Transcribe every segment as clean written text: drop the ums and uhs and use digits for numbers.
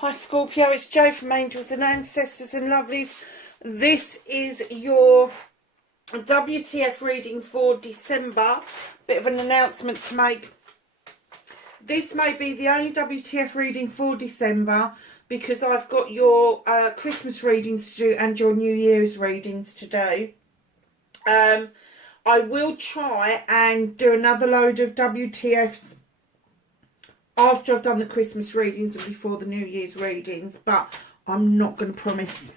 Hi Scorpio, it's Jo from Angels and Ancestors and Lovelies. This is your WTF reading for December. Bit of an announcement to make. This may be the only WTF reading for December because I've got your Christmas readings to do and your New Year's readings to do. I will try and do another load of WTFs after I've done the Christmas readings and before the New Year's readings, but I'm not going to promise.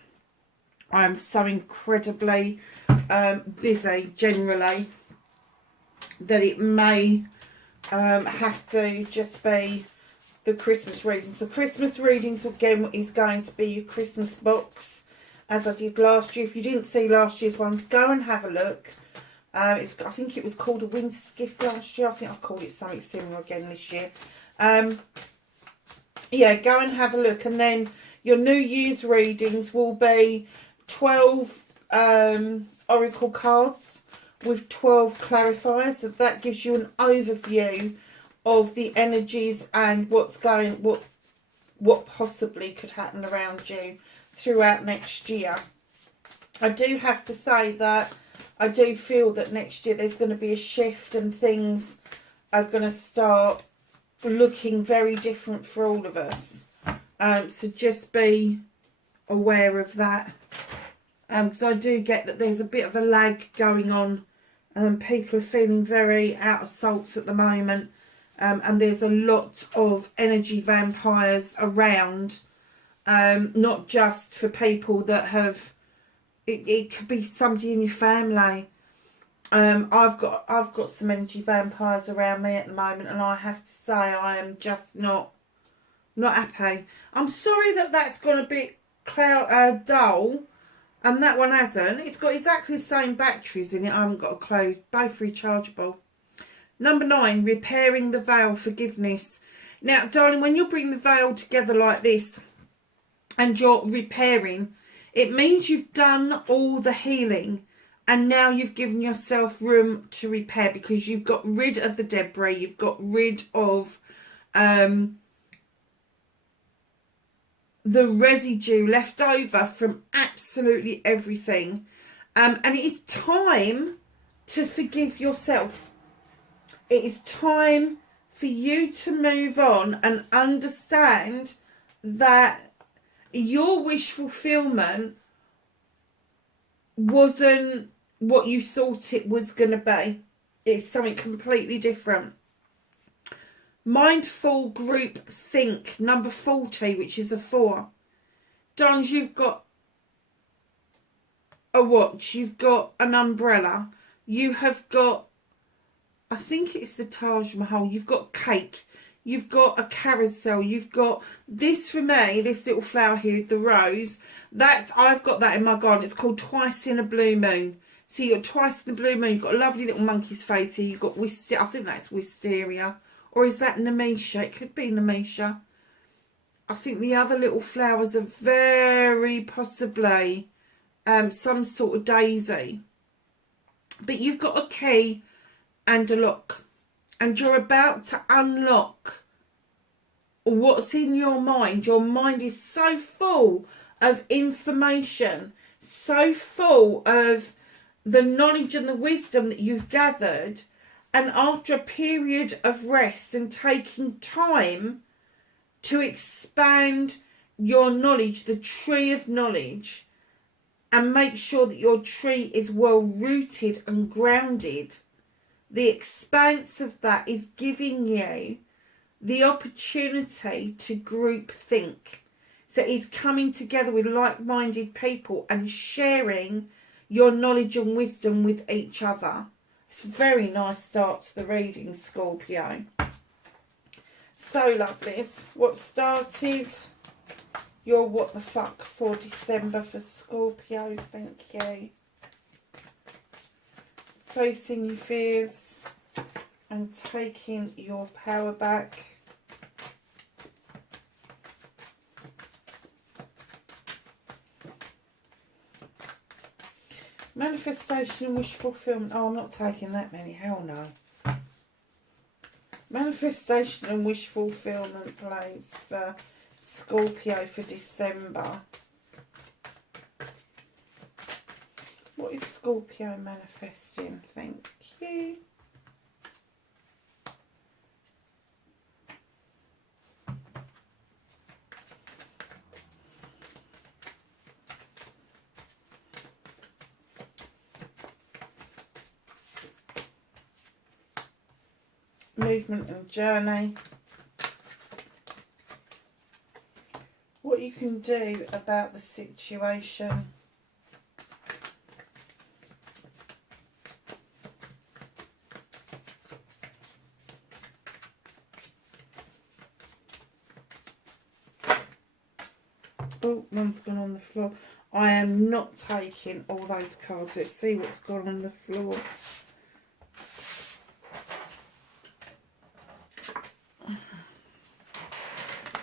I am so incredibly busy generally that it may have to just be the Christmas readings. The Christmas readings again is going to be your Christmas box as I did last year. If you didn't see last year's ones, go and have a look. I think it was called a winter's gift last year. I think I've called it something similar again this year. Yeah, go and have a look. And then your New Year's readings will be 12 oracle cards with 12 clarifiers. So that gives you an overview of the energies and what possibly could happen around you throughout next year. I do have to say that I do feel that next year there's going to be a shift and things are going to start looking very different for all of us. So just be aware of that. Because I do get that there's a bit of a lag going on. People are feeling very out of sorts at the moment. And there's a lot of energy vampires around. Not just for people that have... It could be somebody in your family. I've got some energy vampires around me at the moment, and I have to say I am just not happy. I'm sorry that that's got a bit dull, and that one hasn't. It's got exactly the same batteries in it. I haven't got a clue. Both rechargeable. Number 9, repairing the veil, forgiveness. Now, darling, when you bring the veil together like this, and you're repairing, it means you've done all the healing. And now you've given yourself room to repair because you've got rid of the debris. You've got rid of the residue left over from absolutely everything. And it is time to forgive yourself. It is time for you to move on and understand that your wish fulfillment wasn't what you thought it was going to be. It's something completely different. Mindful group think, number 40, which is a 4. Dons, you've got a watch, you've got an umbrella, you have got, I think it's the Taj Mahal, you've got cake, you've got a carousel, you've got this for me, this little flower here, the rose. That I've got that in my garden. It's called Twice in a Blue Moon. So you've got Twice in the Blue Moon. You've got a lovely little monkey's face here. You've got wisteria. I think that's wisteria. Or is that Nemesia? It could be Nemesia. I think the other little flowers are very possibly some sort of daisy. But you've got a key and a lock. And you're about to unlock what's in your mind. Your mind is so full of information, so full of the knowledge and the wisdom that you've gathered, and after a period of rest and taking time to expand your knowledge, the tree of knowledge, and make sure that your tree is well rooted and grounded, the expanse of that is giving you the opportunity to group think. So it's coming together with like-minded people and sharing your knowledge and wisdom with each other. It's a very nice start to the reading, Scorpio. So lovely. What started your what the fuck for December for Scorpio. Thank you. Facing your fears and taking your power back. Manifestation and wish fulfillment. Oh, I'm not taking that many. Hell no. Manifestation and wish fulfillment, please, for Scorpio for December. What is Scorpio manifesting? Thank you. Movement and journey. What you can do about the situation. Oh, one's gone on the floor. I am not taking all those cards. Let's see what's gone on the floor.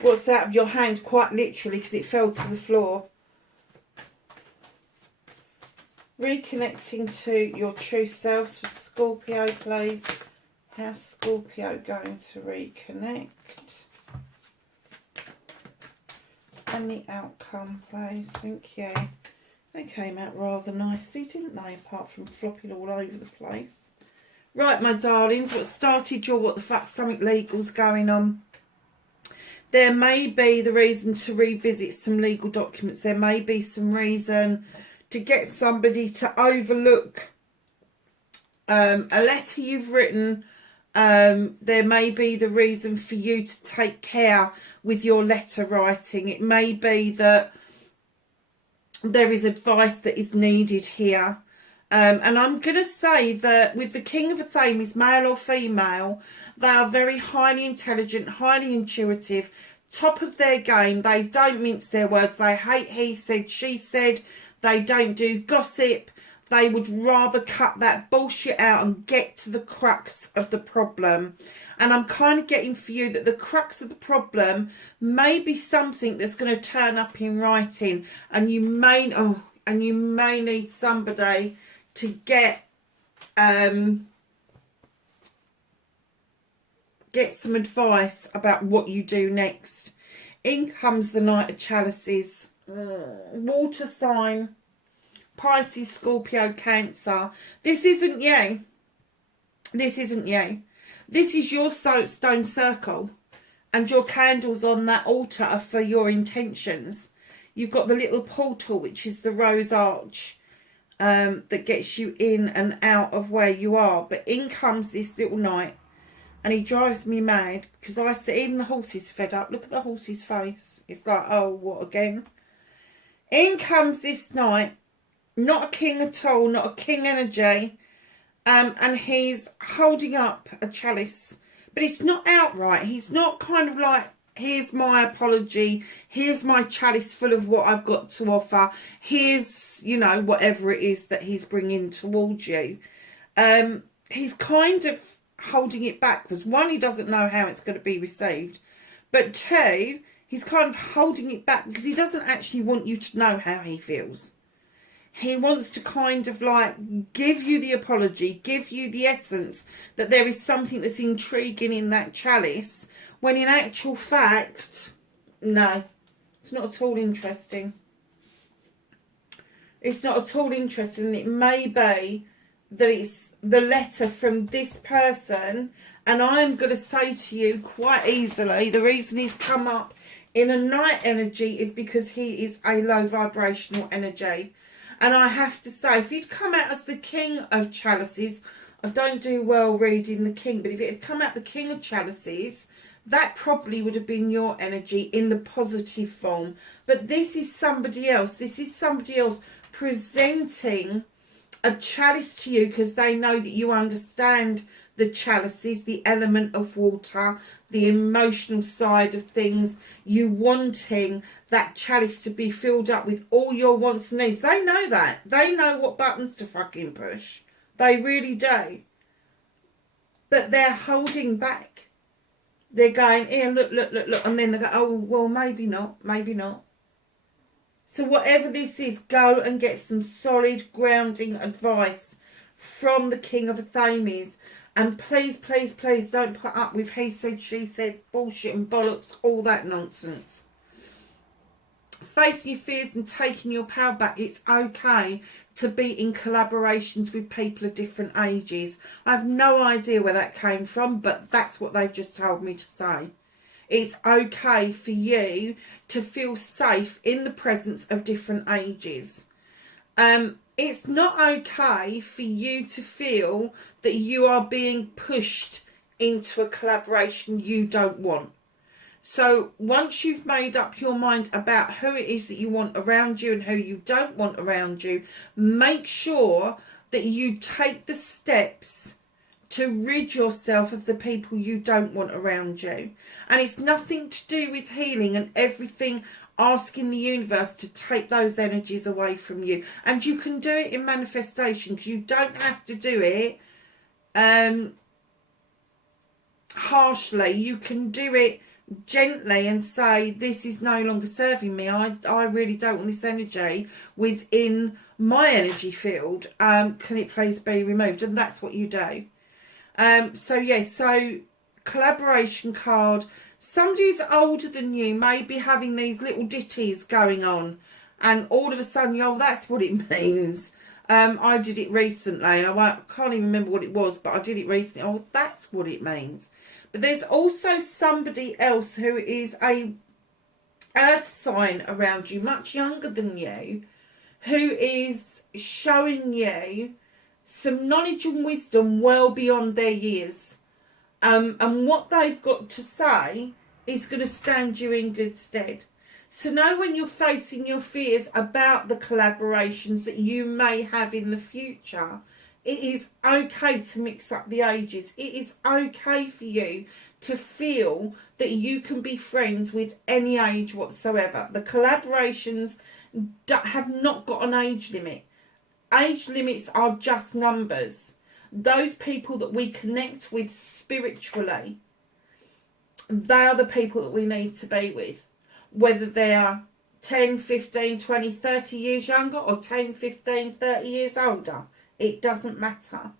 What's out of your hand, quite literally, because it fell to the floor. Reconnecting to your true selves for Scorpio, please. How's Scorpio going to reconnect? And the outcome, please. Thank you. They came out rather nicely, didn't they? Apart from flopping all over the place. Right, my darlings. What started your what the fuck? Something legal's going on. There may be the reason to revisit some legal documents. There may be some reason to get somebody to overlook a letter you've written. There may be the reason for you to take care with your letter writing. It may be that there is advice that is needed here. And I'm going to say that with the King of Athames, male or female, they are very highly intelligent, highly intuitive, top of their game. They don't mince their words. They hate he said, she said. They don't do gossip. They would rather cut that bullshit out and get to the crux of the problem. And I'm kind of getting for you that the crux of the problem may be something that's going to turn up in writing, and you may need somebody to get some advice about what you do next. In comes the Knight of Chalices. Water sign. Pisces, Scorpio, Cancer. This isn't you. This isn't you. This is your stone circle. And your candles on that altar are for your intentions. You've got the little portal, which is the rose arch. That gets you in and out of where you are. But in comes this little knight, and he drives me mad, because I see even the horse is fed up. Look at the horse's face. It's like, oh, what again? In comes this knight, not a king at all, not a king energy, and he's holding up a chalice, but it's not outright. He's not kind of like, here's my apology, here's my chalice full of what I've got to offer, here's, you know, whatever it is that he's bringing towards you. He's kind of holding it back, because one, he doesn't know how it's going to be received, but two, he's kind of holding it back because he doesn't actually want you to know how he feels. He wants to kind of like give you the apology, give you the essence that there is something that's intriguing in that chalice, when in actual fact, no, it's not at all interesting. It's not at all interesting. It may be that it's the letter from this person, and I'm going to say to you quite easily, the reason he's come up in a night energy is because he is a low vibrational energy. And I have to say, if he'd come out as the King of Chalices, I don't do well reading the King, but if it had come out the King of Chalices, that probably would have been your energy in the positive form. But this is somebody else. This is somebody else presenting a chalice to you because they know that you understand the chalices, the element of water, the emotional side of things, you wanting that chalice to be filled up with all your wants and needs. They know that. They know what buttons to fucking push. They really do. But they're holding back. They're going, here, look, look, look, look. And then they go, oh, well, maybe not, maybe not. So whatever this is, go and get some solid grounding advice from the King of Athames. And please, please, please don't put up with he said, she said, bullshit and bollocks, all that nonsense. facing your fears and taking your power back. It's okay to be in collaborations with people of different ages. I have no idea where that came from, but that's what they've just told me to say. It's okay for you to feel safe in the presence of different ages. It's not okay for you to feel that you are being pushed into a collaboration you don't want. So once you've made up your mind about who it is that you want around you and who you don't want around you, make sure that you take the steps to rid yourself of the people you don't want around you. And it's nothing to do with healing and everything, asking the universe to take those energies away from you. And you can do it in manifestation, because you don't have to do it harshly. You can do it gently and say, this is no longer serving me. I really don't want this energy within my energy field. Can it please be removed? And that's what you do. So collaboration card. Somebody who's older than you may be having these little ditties going on, and all of a sudden, oh, that's what it means. I did it recently, and I can't even remember what it was, but I did it recently. Oh, that's what it means. But there's also somebody else who is a earth sign around you, much younger than you, who is showing you some knowledge and wisdom well beyond their years. And what they've got to say is going to stand you in good stead. So know when you're facing your fears about the collaborations that you may have in the future, it is okay to mix up the ages. It is okay for you to feel that you can be friends with any age whatsoever. The collaborations have not got an age limit. Age limits are just numbers. Those people that we connect with spiritually, they are the people that we need to be with. Whether they're 10, 15, 20, 30 years younger or 10, 15, 30 years older, it doesn't matter.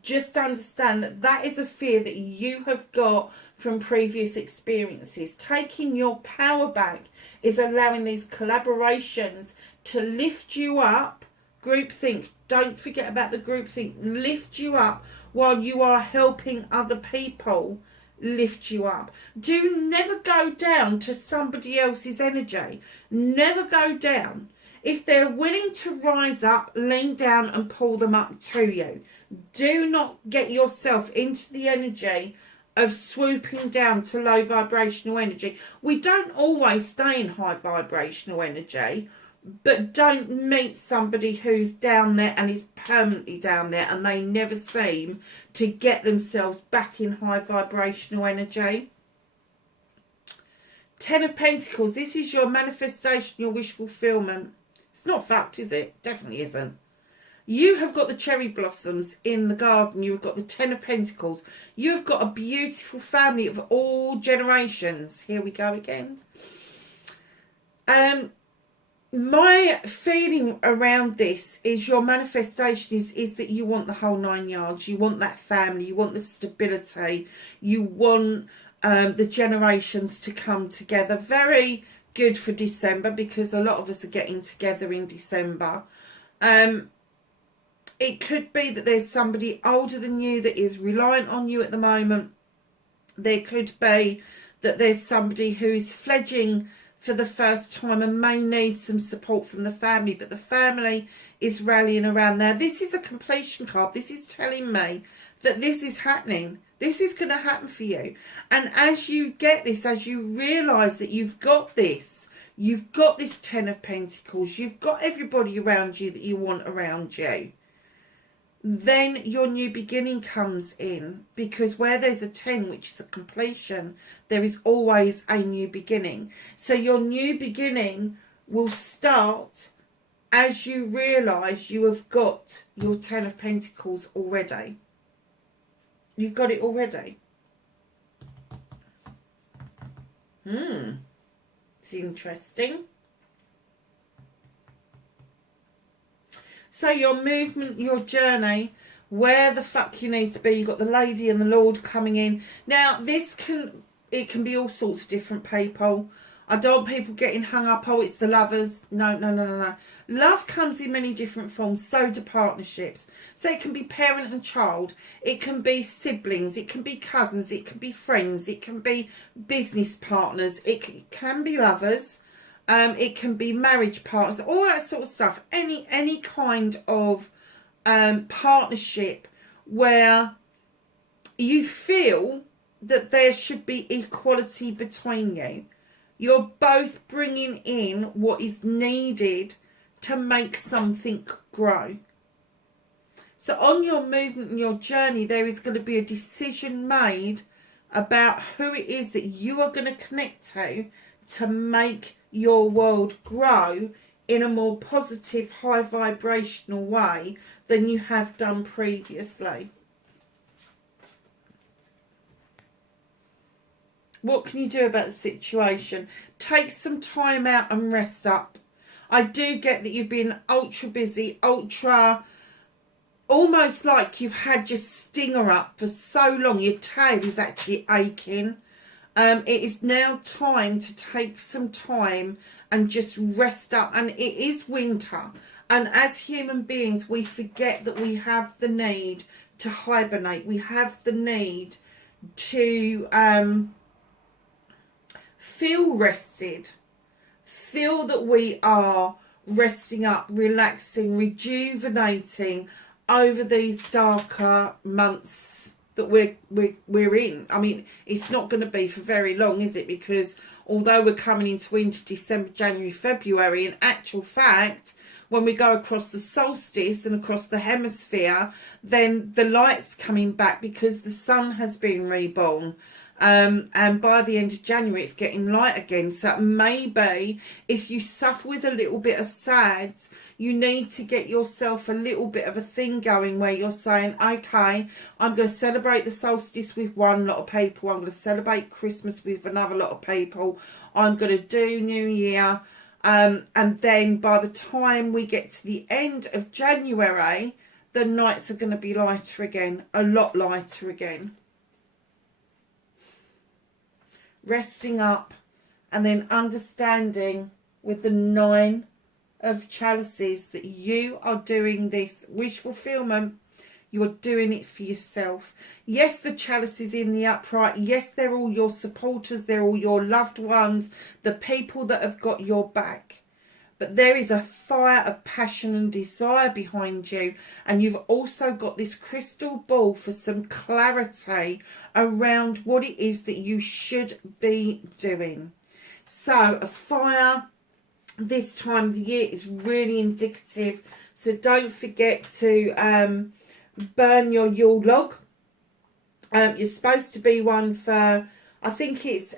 Just understand that that is a fear that you have got from previous experiences. Taking your power back is allowing these collaborations to lift you up. Groupthink, don't forget about the groupthink. Lift you up while you are helping other people lift you up. Do never go down to somebody else's energy. Never go down. If they're willing to rise up, lean down and pull them up to you. Do not get yourself into the energy of swooping down to low vibrational energy. We don't always stay in high vibrational energy, but don't meet somebody who's down there and is permanently down there and they never seem to get themselves back in high vibrational energy. 10 of Pentacles. This is your manifestation, your wish fulfillment. It's not fucked, is it? Definitely isn't. You have got the cherry blossoms in the garden. You have got the 10 of Pentacles. You have got a beautiful family of all generations. Here we go again. My feeling around this is your manifestation is that you want the whole 9 yards. You want that family. You want the stability. You want the generations to come together. Very good for December, because a lot of us are getting together in December. It could be that there's somebody older than you that is reliant on you at the moment. There could be that there's somebody who is fledging for the first time and may need some support from the family, but the family is rallying around there. This is a completion card. This is telling me that this is happening. This is going to happen for you. And as you get this, as you realise that you've got this 10 of Pentacles, you've got everybody around you that you want around you, then your new beginning comes in, because where there's a 10, which is a completion, there is always a new beginning. So your new beginning will start as you realise you have got your 10 of Pentacles already. You've got it already. It's interesting. So your movement, your journey, where the fuck you need to be. You've got the Lady and the Lord coming in. Now, it can be all sorts of different people. I don't want people getting hung up, oh, it's the lovers. No, no, no, no, no. Love comes in many different forms, so do partnerships. So it can be parent and child, it can be siblings, it can be cousins, it can be friends, it can be business partners, it can be lovers, it can be marriage partners, all that sort of stuff. Any kind of partnership where you feel that there should be equality between you. You're both bringing in what is needed to make something grow. So on your movement and your journey, there is going to be a decision made about who it is that you are going to connect to make your world grow in a more positive, high vibrational way than you have done previously. What can you do about the situation? Take some time out and rest up. I do get that you've been ultra busy, almost like you've had your stinger up for so long. Your tail is actually aching. It is now time to take some time and just rest up. And it is winter. And as human beings, we forget that we have the need to hibernate. We have the need to feel rested. Feel that we are resting up, relaxing, rejuvenating over these darker months that we're in. I mean, it's not going to be for very long, is it? Because although we're coming into winter, December, January, February, in actual fact, when we go across the solstice and across the hemisphere, then the light's coming back because the sun has been reborn. And by the end of January, it's getting light again. So maybe if you suffer with a little bit of SADS, you need to get yourself a little bit of a thing going where you're saying, okay, I'm going to celebrate the solstice with one lot of people. I'm going to celebrate Christmas with another lot of people. I'm going to do New Year. And then by the time we get to the end of January, the nights are going to be lighter again, a lot lighter again. Resting up and then understanding with the 9 of chalices that you are doing this wish fulfillment. You are doing it for yourself. Yes, the chalice is in the upright. Yes, they're all your supporters. They're all your loved ones, the people that have got your back. But there is a fire of passion and desire behind you. And you've also got this crystal ball for some clarity around what it is that you should be doing. So a fire this time of the year is really indicative. So don't forget to burn your Yule log. You're supposed to be one for, I think it's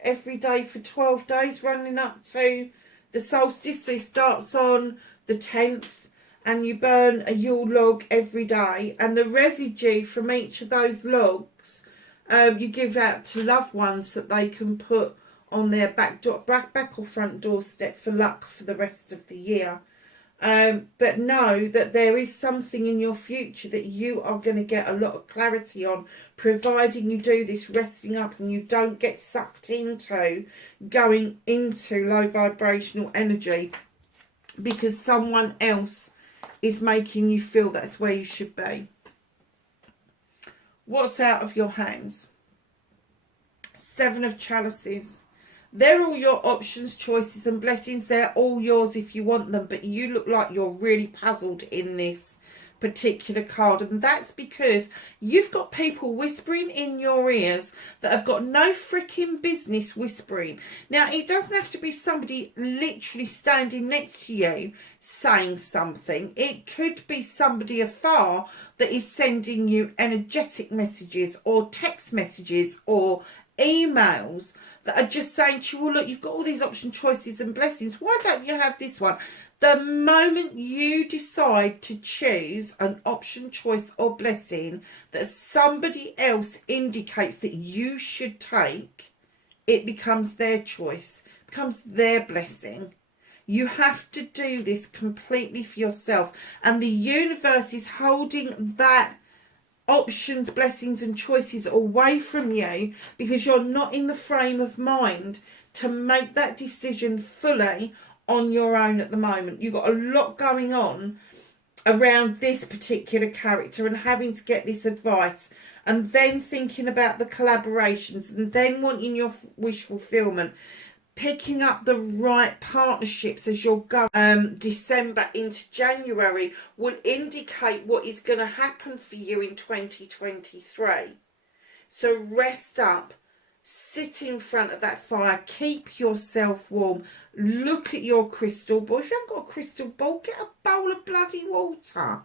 every day for 12 days running up to the solstice. So it starts on the 10th and you burn a Yule log every day, and the residue from each of those logs you give out to loved ones that they can put on their back or front doorstep for luck for the rest of the year. But know that there is something in your future that you are going to get a lot of clarity on, providing you do this resting up and you don't get sucked into going into low vibrational energy because someone else is making you feel that's where you should be. What's out of your hands? 7 of chalices. They're all your options, choices and blessings. They're all yours if you want them. But you look like you're really puzzled in this particular card. And that's because you've got people whispering in your ears that have got no freaking business whispering. Now, it doesn't have to be somebody literally standing next to you saying something. It could be somebody afar that is sending you energetic messages or text messages or emails that are just saying to you, well, look, you've got all these option choices and blessings. Why don't you have this one? The moment you decide to choose an option, choice or blessing that somebody else indicates that you should take, it becomes their choice, becomes their blessing. You have to do this completely for yourself. And the universe is holding that options, blessings and choices away from you because you're not in the frame of mind to make that decision fully on your own at the moment. You've got a lot going on around this particular character and having to get this advice, and then thinking about the collaborations, and then wanting your wish fulfillment, picking up the right partnerships as you're going December into January will indicate what is going to happen for you in 2023. So rest up, sit in front of that fire, keep yourself warm, look at your crystal ball. If you haven't got a crystal ball, get a bowl of bloody water.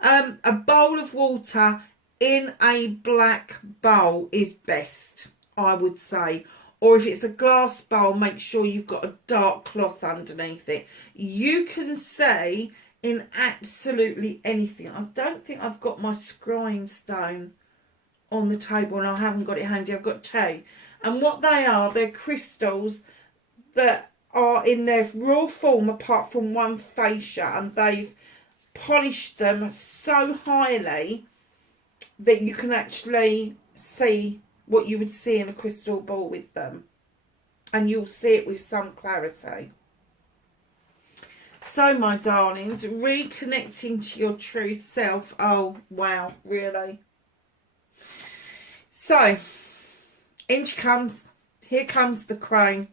A bowl of water in a black bowl is best, I would say. Or if it's a glass bowl, make sure you've got a dark cloth underneath it. You can say in absolutely anything. I don't think I've got my scrying stone on the table, and I haven't got it handy. I've got two. And what they are, they're crystals that are in their raw form apart from one fascia, and they've polished them so highly that you can actually see what you would see in a crystal ball with them, and you'll see it with some clarity. So my darlings, reconnecting to your true self. Oh wow, really? So in she comes. Here comes the crone.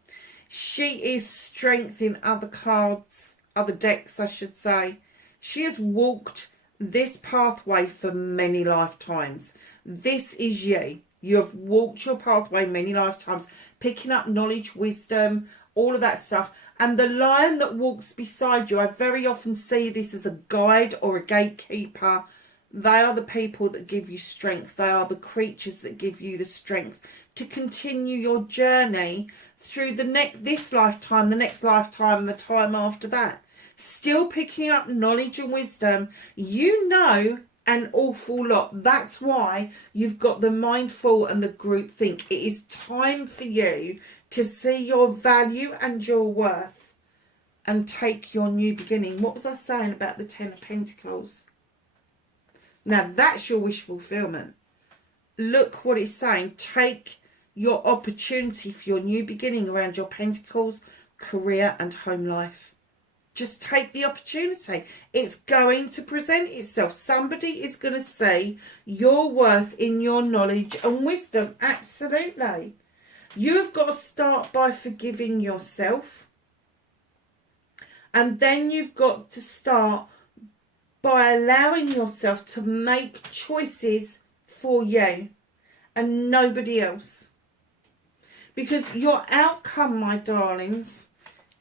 She is strength in other cards, other decks I should say. She has walked this pathway for many lifetimes. This is you. You have walked your pathway many lifetimes, picking up knowledge, wisdom, all of that stuff. And the lion that walks beside you, I very often see this as a guide or a gatekeeper. They are the people that give you strength. They are the creatures that give you the strength to continue your journey through this lifetime, the next lifetime, and the time after that. Still picking up knowledge and wisdom. You know an awful lot. That's why you've got the mindful and the group think. It is time for you to see your value and your worth and take your new beginning. What was I saying about the 10 of Pentacles? Now that's your wish fulfillment. Look what it's saying. Take your opportunity for your new beginning around your Pentacles, career and home life. Just take the opportunity. It's going to present itself. Somebody is going to see your worth in your knowledge and wisdom. Absolutely. You have got to start by forgiving yourself. And then you've got to start by allowing yourself to make choices for you and nobody else. Because your outcome, my darlings,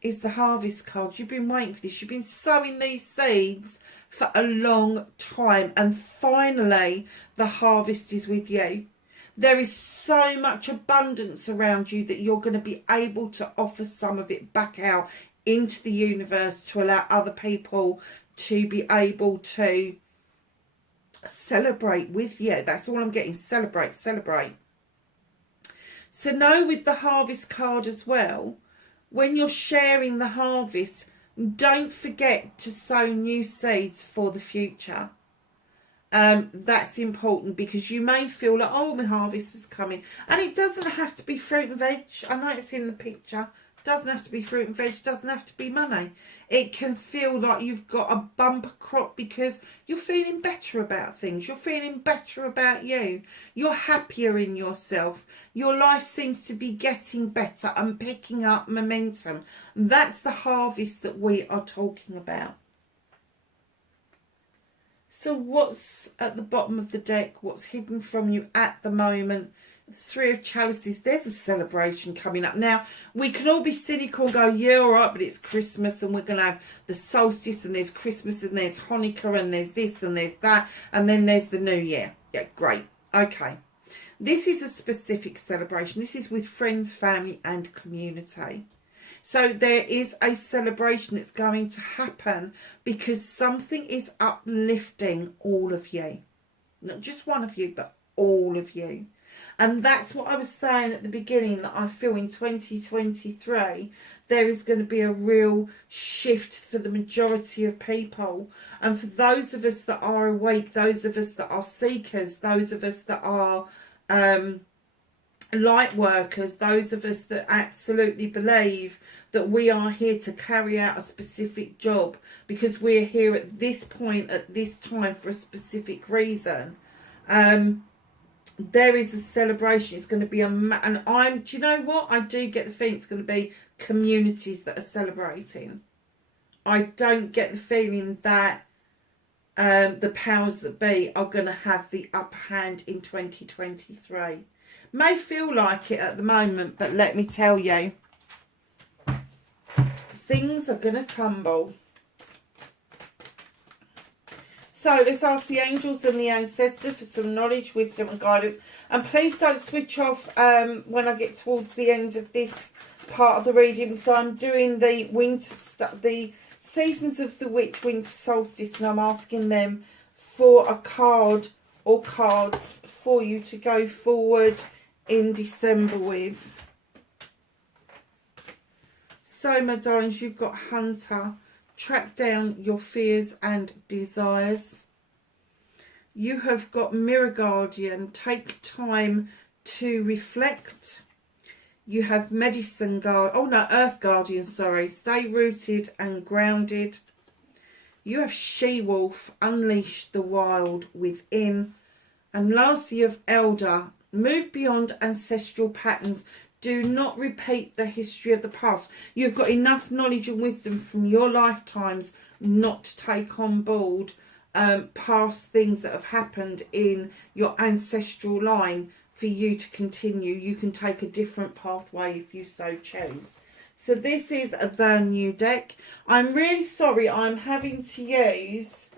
is the harvest card. You've been waiting for this. You've been sowing these seeds for a long time. And finally, the harvest is with you. There is so much abundance around you that you're going to be able to offer some of it back out into the universe to allow other people to be able to celebrate with you. That's all I'm getting. Celebrate, celebrate. So know with the harvest card as well, when you're sharing the harvest, don't forget to sow new seeds for the future. That's important, because you may feel like, oh, my harvest is coming. And it doesn't have to be fruit and veg. I know it's in the picture. It doesn't have to be fruit and veg. It doesn't have to be money. It can feel like you've got a bumper crop because you're feeling better about things. You're feeling better about you. You're happier in yourself. Your life seems to be getting better and picking up momentum. That's the harvest that we are talking about. So what's at the bottom of the deck? What's hidden from you at the moment? Three of Chalices. There's a celebration coming up. Now, we can all be cynical and go, yeah, all right, but it's Christmas and we're going to have the solstice and there's Christmas and there's Hanukkah and there's this and there's that and then there's the New Year. Yeah, great. Okay. This is a specific celebration. This is with friends, family and community. So there is a celebration that's going to happen because something is uplifting all of you. Not just one of you, but all of you. And that's what I was saying at the beginning, that I feel in 2023 there is going to be a real shift for the majority of people. And for those of us that are awake, those of us that are seekers, those of us that are light workers, those of us that absolutely believe that we are here to carry out a specific job because we're here at this point, at this time, for a specific reason. There is a celebration. It's going to be do you know what? I do get the feeling it's going to be communities that are celebrating. I don't get the feeling that the powers that be are going to have the upper hand in 2023. May feel like it at the moment, but let me tell you, things are going to tumble. So let's ask the angels and the ancestors for some knowledge, wisdom and guidance. And please don't switch off when I get towards the end of this part of the reading, because I'm doing the Seasons of the Witch winter solstice, and I'm asking them for a card or cards for you to go forward in December with. So my darlings, you've got Hunter. Track down your fears and desires. You have got Mirror Guardian. Take time to reflect. You have Medicine Guard. Oh no, Earth Guardian, sorry. Stay rooted and grounded. You have She-Wolf. Unleash the wild within. And lastly, you have Elder. Move beyond ancestral patterns. Do not repeat the history of the past. You've got enough knowledge and wisdom from your lifetimes not to take on board past things that have happened in your ancestral line for you to continue. You can take a different pathway if you so choose. So this is the new deck. I'm really sorry I'm having to use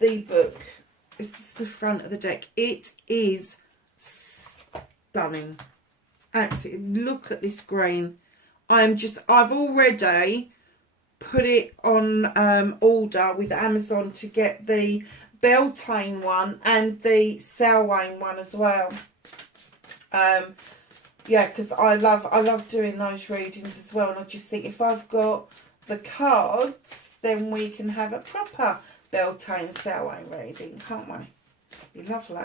the book. This is the front of the deck. It is stunning. Absolutely, look at this green. I've already put it on order with Amazon to get the Beltane one and the Selwyn one as well. Yeah, because I love doing those readings as well, and I just think if I've got the cards, then we can have a proper Beltane Selwyn reading, can't we? Be lovely.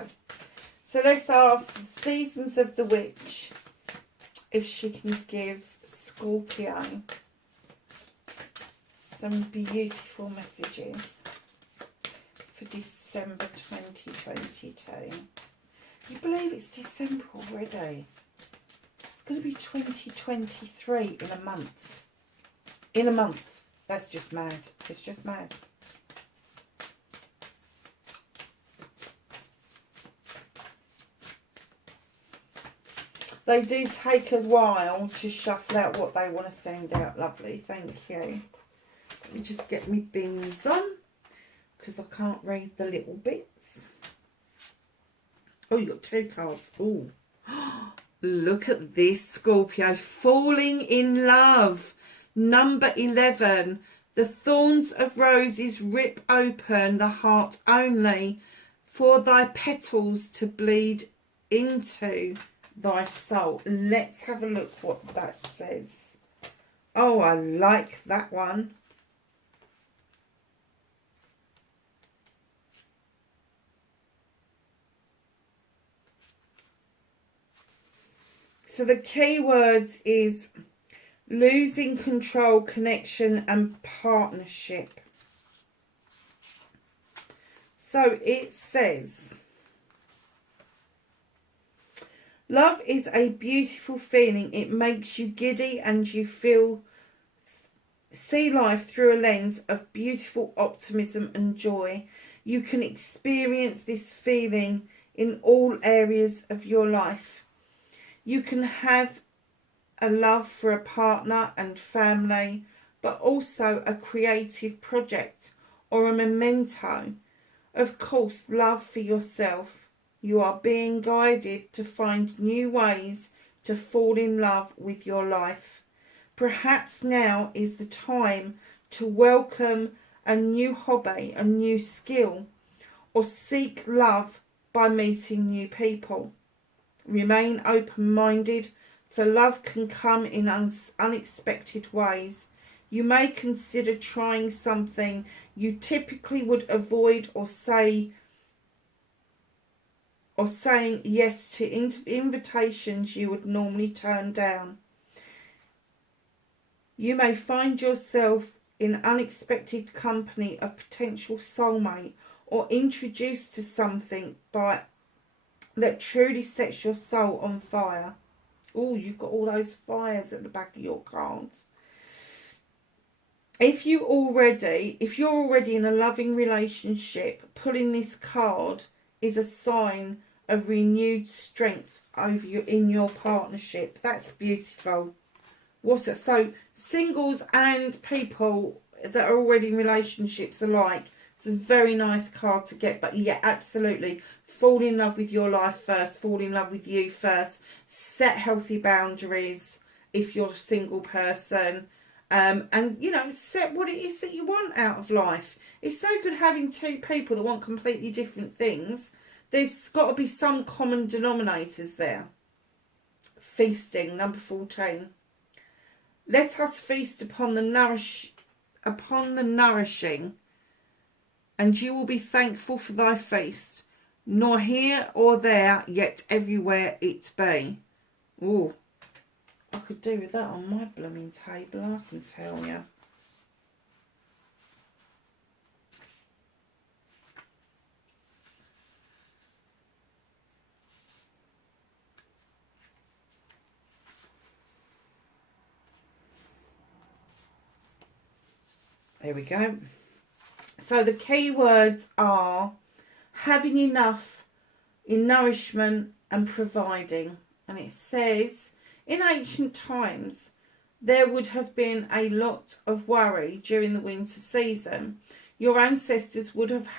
So let's ask the Seasons of the Witch if she can give Scorpio some beautiful messages for December 2022. You believe it's December already? It's going to be 2023 in a month. In a month. That's just mad. It's just mad. They do take a while to shuffle out what they want to send out. Lovely, thank you. Let me just get me bins on, because I can't read the little bits. Oh, you got two cards. Oh, look at this, Scorpio. Falling in love. Number 11. The thorns of roses rip open the heart only for thy petals to bleed into thy soul. Let's have a look what that says. Oh, I like that one. So the key words is losing control, connection and partnership. So it says, love is a beautiful feeling. It makes you giddy and you see life through a lens of beautiful optimism and joy. You can experience this feeling in all areas of your life. You can have a love for a partner and family, but also a creative project or a memento. Of course, love for yourself. You are being guided to find new ways to fall in love with your life. Perhaps now is the time to welcome a new hobby, a new skill, or seek love by meeting new people. Remain open-minded, for love can come in unexpected ways. You may consider trying something you typically would avoid or say or saying yes to invitations you would normally turn down. You may find yourself in unexpected company of potential soulmate, or introduced to something that truly sets your soul on fire. Oh, you've got all those fires at the back of your cards. If you're already in a loving relationship, pulling this card is a sign of renewed strength in your partnership. That's beautiful. So singles and people that are already in relationships alike, it's a very nice card to get. But yeah, absolutely, fall in love with your life first, fall in love with you first, set healthy boundaries if you're a single person, and you know, set what it is that you want out of life. It's so good having two people that want completely different things. There's got to be some common denominators there. Feasting, number 14. Let us feast upon the nourishing, and you will be thankful for thy feast, nor here or there, yet everywhere it be. Oh, I could do with that on my blooming table, I can tell you. There we go. So the key words are having enough in nourishment and providing. And it says, in ancient times, there would have been a lot of worry during the winter season. Your ancestors would have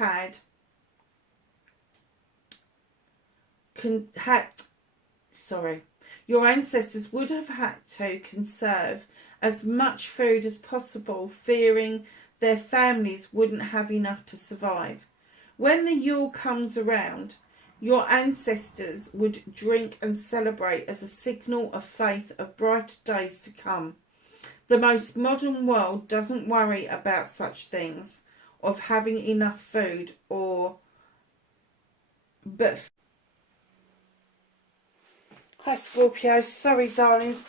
Your ancestors would have had to conserve as much food as possible, fearing their families wouldn't have enough to survive. When the Yule comes around, your ancestors would drink and celebrate as a signal of faith of brighter days to come. The most modern world doesn't worry about such things, of having enough food Hi Scorpio, sorry darlings.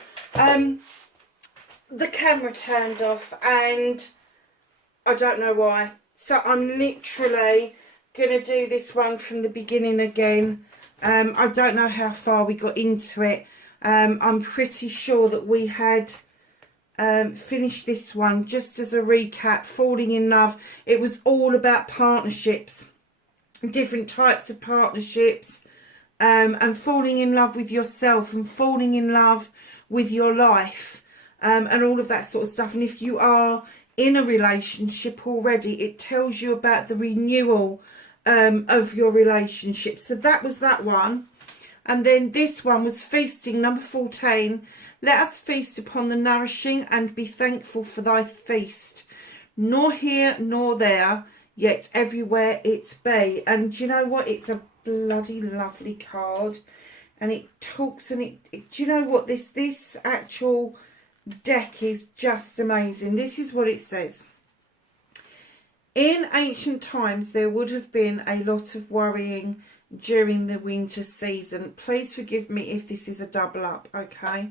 The camera turned off and I don't know why. So I'm literally going to do this one from the beginning again. I don't know how far we got into it. I'm pretty sure that we had finished this one. Just as a recap, falling in love. It was all about partnerships, different types of partnerships, and falling in love with yourself and falling in love with your life. And all of that sort of stuff. And if you are in a relationship already, it tells you about the renewal of your relationship. So that was that one. And then this one was feasting, number 14. Let us feast upon the nourishing and be thankful for thy feast. Nor here nor there, yet everywhere it be. And do you know what? It's a bloody lovely card. And it talks and do you know what? This actual deck is just amazing. This is what it says. In ancient times, there would have been a lot of worrying during the winter season. Please forgive me if this is a double up, okay?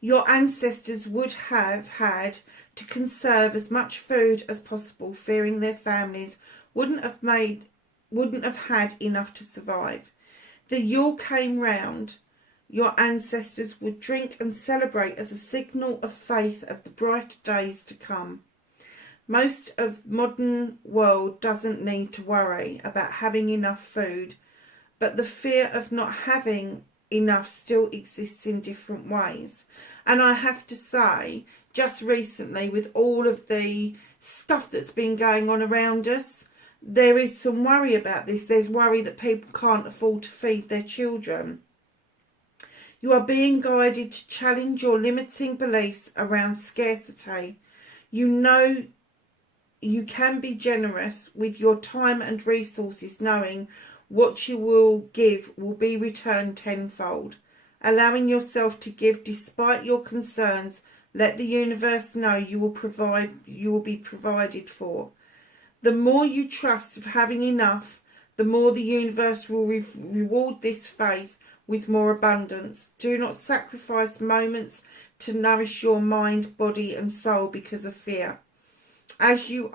Your ancestors would have had to conserve as much food as possible, fearing their families wouldn't have had enough to survive. The Yule came round. Your ancestors would drink and celebrate as a signal of faith of the brighter days to come. Most of the modern world doesn't need to worry about having enough food, but the fear of not having enough still exists in different ways. And I have to say, just recently, with all of the stuff that's been going on around us, there is some worry about this. There's worry that people can't afford to feed their children. You are being guided to challenge your limiting beliefs around scarcity. You know you can be generous with your time and resources, knowing what you will give will be returned tenfold. Allowing yourself to give despite your concerns, let the universe know you will be provided for. The more you trust of having enough, the more the universe will reward this faith with more abundance. Do not sacrifice moments to nourish your mind, body and soul because of fear. As you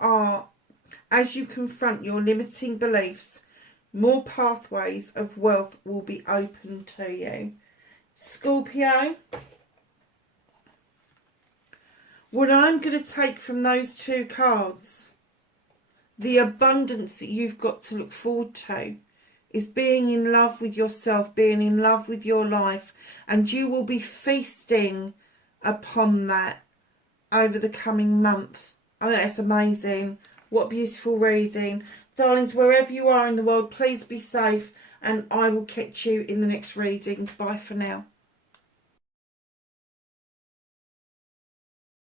confront your limiting beliefs, more pathways of wealth will be open to you. Scorpio, what I'm going to take from those two cards, the abundance that you've got to look forward to is being in love with yourself, being in love with your life, and you will be feasting upon that over the coming month. Oh, that's amazing. What a beautiful reading. Darlings, wherever you are in the world, please be safe, and I will catch you in the next reading. Bye for now.